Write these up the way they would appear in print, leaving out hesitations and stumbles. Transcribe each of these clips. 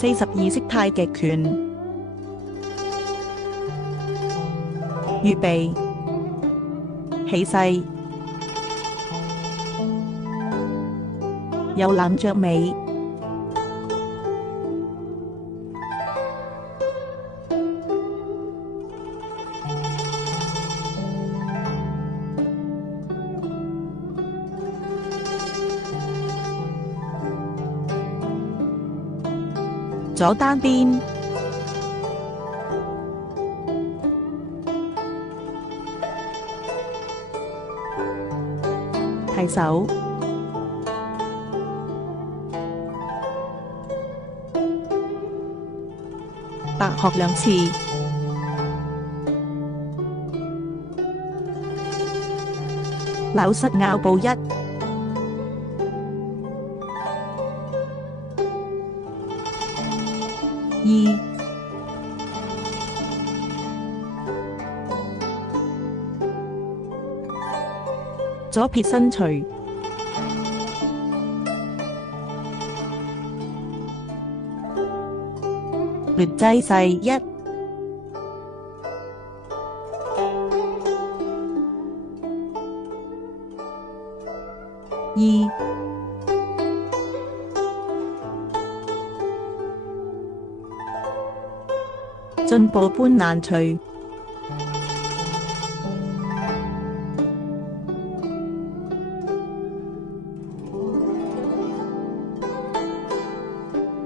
42式太極拳。預備，起勢，有攬著尾，左單邊，提手，白鶴兩次，扭膝拗步一，二，左撇身捶，劣擠勢一，二，進步搬難捶，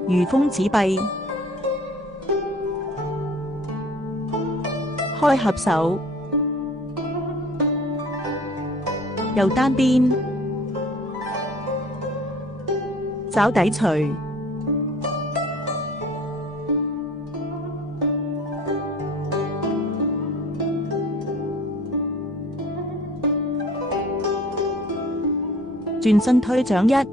如封紙幣，開合手，右單邊，爪底捶，轉身推掌一，二，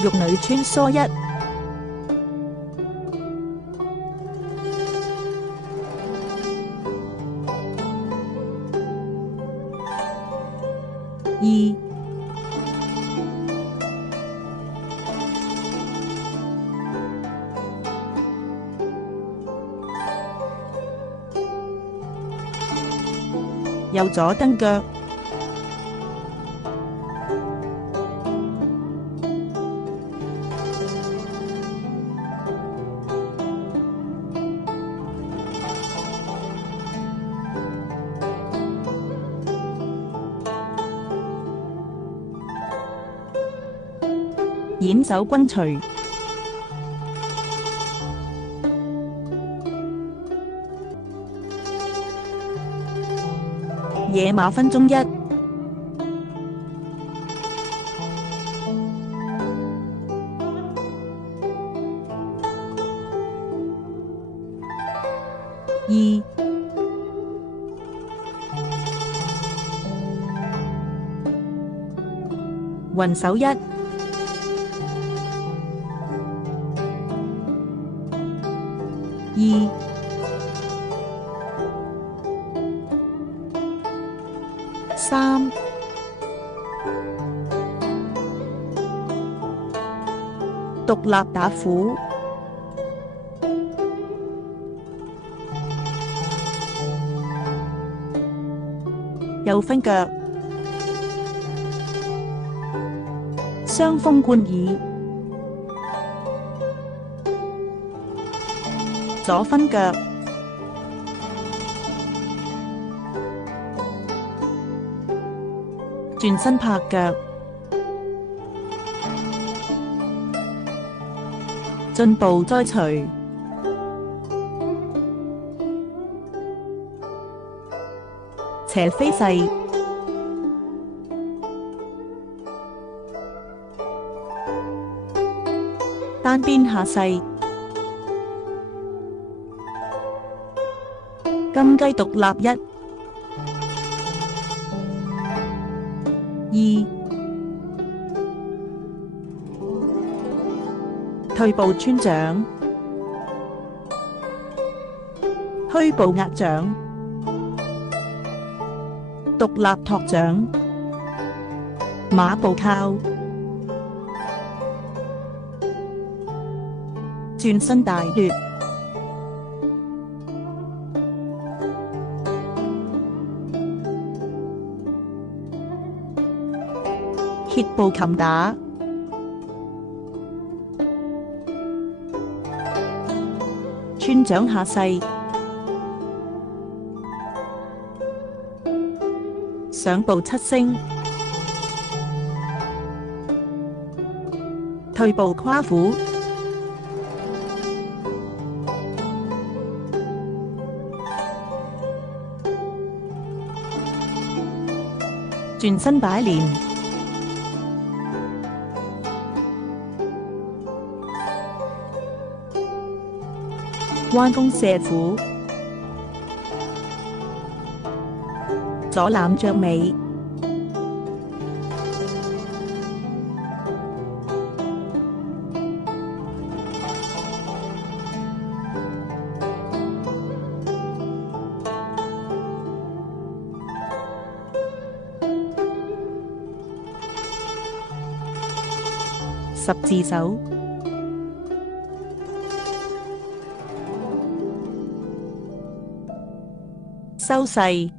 玉女穿梭一，二，右左蹬腳，演走軍捶，野馬分鬃一，二，雲手一，二，三，獨立打虎，右分腳，雙峰貫耳，左分腳，轉身拍腳，進步再捶，斜飛勢，單邊下勢，金雞獨立一，二，退步穿掌，虛步壓掌，獨立托掌，馬步靠，轉身大掠，歇步擒打，穿掌下勢，上步七星，退步夸虎，轉身擺連，彎弓射虎，左攬著尾，十字手，收勢。